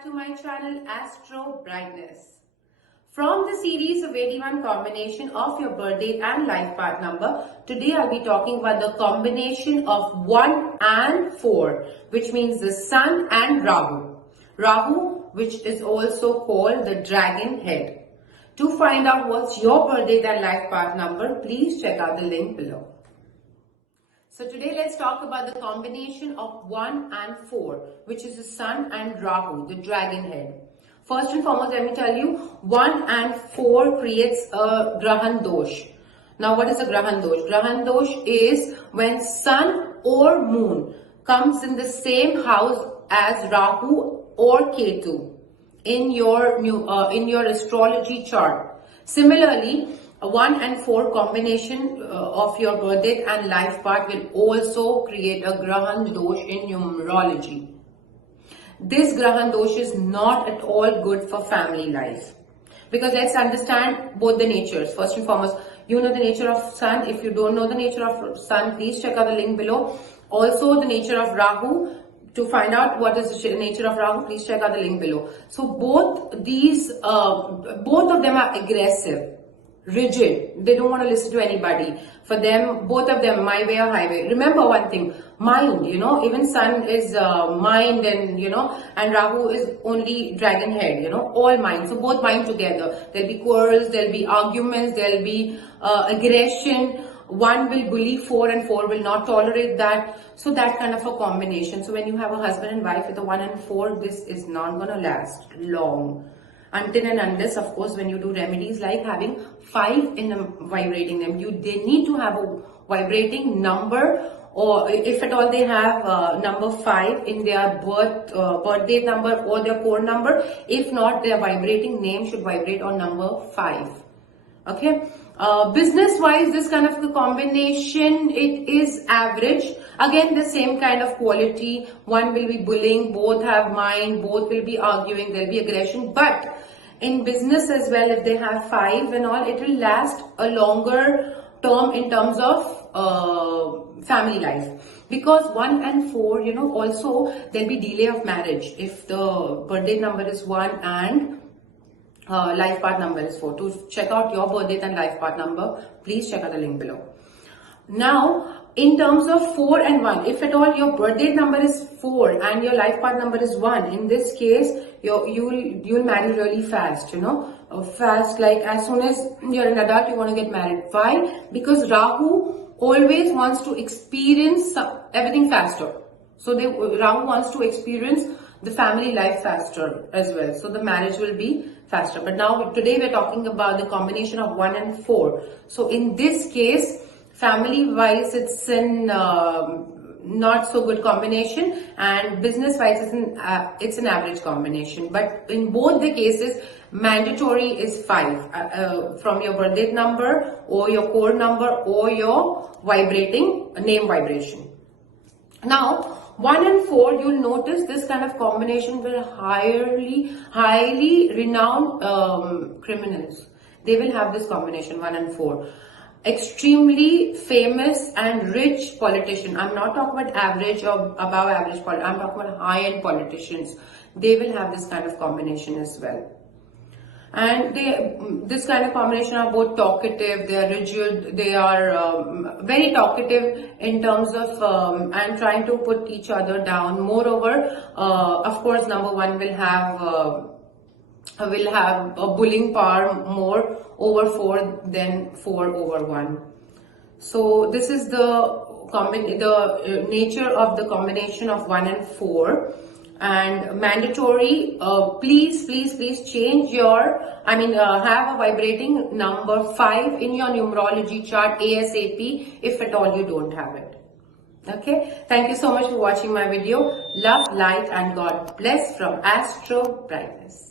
back to my channel Astro Brightness. From the series of 81 combination of your birth date and life path number, today I'll be talking about the combination of 1 and 4, which means the Sun and Rahu. Rahu, which is also called the dragon head. To find out what's your birth date and life path number, please check out the link below. So today let's talk about the combination of 1 and 4, which is the Sun and Rahu, the dragon head. First and foremost, let me tell you, 1 and 4 creates a Grahan Dosh. Now what is a Grahan Dosh? Grahan Dosh is when Sun or Moon comes in the same house as Rahu or Ketu in your astrology chart. Similarly, 1 and 4 combination of your birth date and life path will also create a Grahan Dosh in numerology. This Grahan Dosh is not at all good for family life. Because let's understand both the natures. First and foremost, you know the nature of Sun. If you don't know the nature of Sun, please check out the link below. Also the nature of Rahu. To find out what is the nature of Rahu, please check out the link below. So both of them are aggressive, rigid. They don't want to listen to anybody. For them, both of them, my way or highway. Remember one thing, mind, even Sun is mind and Rahu is only dragon head, all mind. So both mind together. There'll be quarrels, there'll be arguments, there'll be aggression. 1 will bully 4 and 4 will not tolerate that. So that kind of a combination. So when you have a husband and wife with a 1 and 4, this is not going to last long. Until and unless, of course, when you do remedies like having 5 in them, vibrating them, they need to have a vibrating number, or if at all they have number 5 in their birth date number or their core number. If not, their vibrating name should vibrate on number 5. Okay. Business wise, this kind of a combination, it is average. Again, the same kind of quality. 1 will be bullying, both have mind, both will be arguing, there will be aggression. But in business as well, if they have 5 and all, it will last a longer term in terms of family life. Because 1 and 4, also there will be delay of marriage if the birthday number is 1 and life path number is 4. To check out your birth date and life path number, please check out the link below. Now, in terms of 4 and 1, if at all your birth date number is 4 and your life path number is 1, in this case, you'll marry really fast, fast, like as soon as you're an adult, you want to get married. Why? Because Rahu always wants to experience everything faster. So Rahu wants to experience the family life faster as well. So the marriage will be faster. But now today we're talking about the combination of 1 and 4. So in this case, family wise, it's in not so good combination, and business wise, it's an average combination. But in both the cases, mandatory is 5 from your birth date number or your core number or your vibrating name vibration. Now, 1 and 4, you'll notice this kind of combination will highly renowned criminals. They will have this combination, 1 and 4. Extremely famous and rich politician. I'm not talking about average or above average. I'm talking about high-end politicians. They will have this kind of combination as well. And this kind of combination are both talkative, they are rigid, they are very talkative in terms of and trying to put each other down. Moreover, of course, number 1 will have a bullying power more over 4 than 4 over 1. So this is the nature of the combination of 1 and 4. And mandatory, please change your, have a vibrating number 5 in your numerology chart ASAP if at all you don't have it. Okay, thank you so much for watching my video. Love, light and God bless from Astro Brightness.